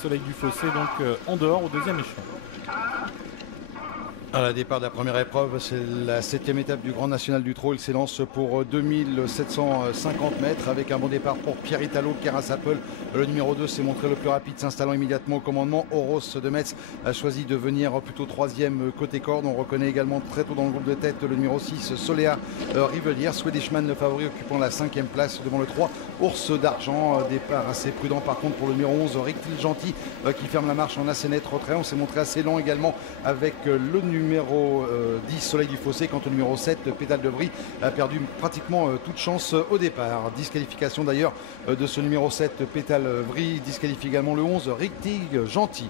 Soleil du Fossé, donc en dehors au deuxième échelon. À la départ de la première épreuve, c'est la 7e étape du Grand National du Trot. Il s'élance pour 2750 mètres avec un bon départ pour Pierre Italo. Keras-Apple, le numéro 2, s'est montré le plus rapide, s'installant immédiatement au commandement. Oros de Metz a choisi de venir plutôt 3e côté corde. On reconnaît également très tôt dans le groupe de tête le numéro 6, Soléa Rivelière. Swedishman, le favori, occupant la 5e place devant le 3, Ours d'Argent. Départ assez prudent par contre pour le numéro 11, Rictil Gentil, qui ferme la marche en assez net retrait. On s'est montré assez lent également avec le numéro 10, Soleil du Fossé, quant au numéro 7, Pédale de Brie, a perdu pratiquement toute chance au départ. Disqualification d'ailleurs de ce numéro 7, Pédale Brie. Disqualifie également le 11, Rictig Gentil.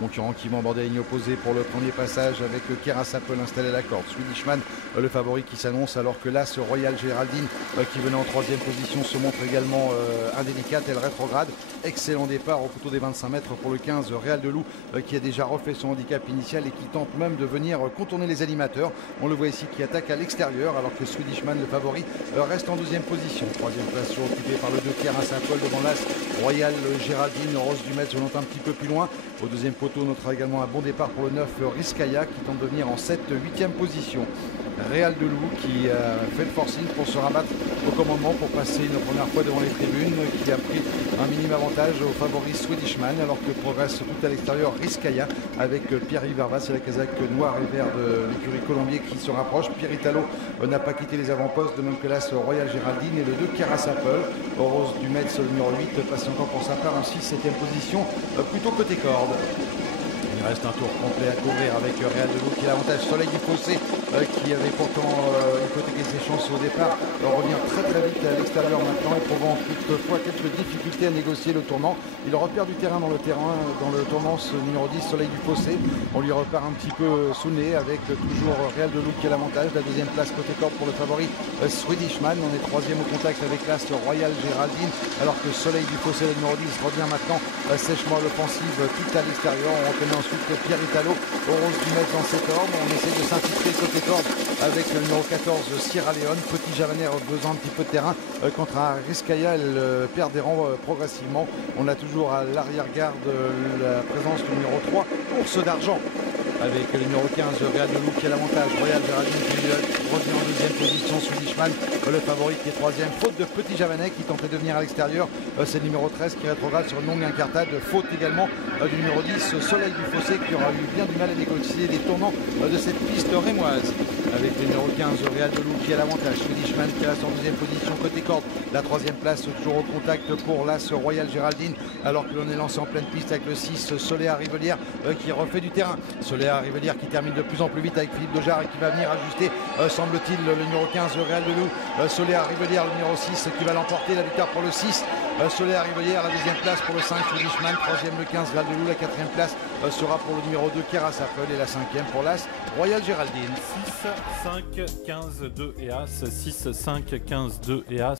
Concurrent qui va aborder la ligne opposée pour le premier passage avec Keras-Apple installé à la corde. Swedishman, le favori qui s'annonce, alors que l'As Royal Géraldine, qui venait en 3e position, se montre également indélicate. Elle rétrograde. Excellent départ au couteau des 25 mètres pour le 15, Réal de Loup, qui a déjà refait son handicap initial et qui tente même de venir contourner les animateurs. On le voit ici qui attaque à l'extérieur, alors que Swedishman, le favori, reste en 2e position. 3e place occupée par le 2, Keras-Apple, devant l'As Royal Géraldine. Rose du Metz venant un petit peu plus loin. Au 2e poteau, on notera également un bon départ pour le 9, Riskaya, qui tente de venir en 8e position. Réal de Loup qui a fait le forcing pour se rabattre au commandement pour passer une première fois devant les tribunes, qui a pris un minime avantage au favori Swedishman, alors que progresse tout à l'extérieur Riskaya avec Pierre-Yves Hervas et la casaque noire et vert de l'écurie Colombier qui se rapproche. Pierre Italo n'a pas quitté les avant-postes, de même que l'As Royal Géraldine et le 2, Keras-Apple. Rose du Metz, le numéro 8, passe encore pour sa part en 7e position, plutôt côté corde. Il reste un tour complet à couvrir avec Réal de Loup qui a l'avantage. Soleil du Fossé, qui avait pourtant hypothéqué ses chances au départ, revient très vite à l'extérieur maintenant, éprouvant toutefois quelques difficultés à négocier le tournant. Il repère du terrain dans le tournant, ce numéro 10, Soleil du Fossé. On lui repart un petit peu sous le nez avec toujours Réal de Loup qui a l'avantage. La 2e place côté corde pour le favori Swedishman. On est 3e au contact avec l'As Royal Géraldine, alors que Soleil du Fossé, le numéro 10, revient maintenant sèchement à l'offensive tout à l'extérieur. On reconnaît ensuite Pierre Italo, Rose du Metz dans cet ordre. On essaie de s'intitrer côté corde avec le numéro 14, Sierra Leone. Petit Javanais besoin un petit peu de terrain contre un Riskaya. Elle perd des rangs progressivement. On a toujours à l'arrière-garde la présence du numéro 3, Ours d'Argent, avec le numéro 15, Réal de Loup qui a l'avantage. Royal Géraldine qui revient en 2e position. Swedishman, le favori, qui est 3e. Faute de Petit Javanais qui tentait de venir à l'extérieur. C'est le numéro 13 qui rétrograde sur une longue incartade. Faute également du numéro 10, Soleil du Fossé, qui aura eu bien du mal à négocier les tournants de cette piste rémoise. Avec le numéro 15, Réal de Loup qui a l'avantage. Swedishman qui reste en 2e position côté corde. La 3e place toujours au contact pour l'As Royal Géraldine, alors que l'on est lancé en pleine piste avec le 6, Soléa Rivelière, qui refait du terrain. Soléa Rivelière qui termine de plus en plus vite avec Philippe Dejarre et qui va venir ajuster, semble-t-il, le numéro 15, Réal de Loup. Soléa Rivelière, le numéro 6, qui va l'emporter. La victoire pour le 6, Soléa Rivelière. La 2e place pour le 5, Swedishman. 3e le 15, Réal de Loup. La 4e place sera pour le numéro 2, Keras-Apple, et la 5e pour l'As Royal Géraldine. 6, 5, 15, 2 et As. 6, 5, 15, 2 et As.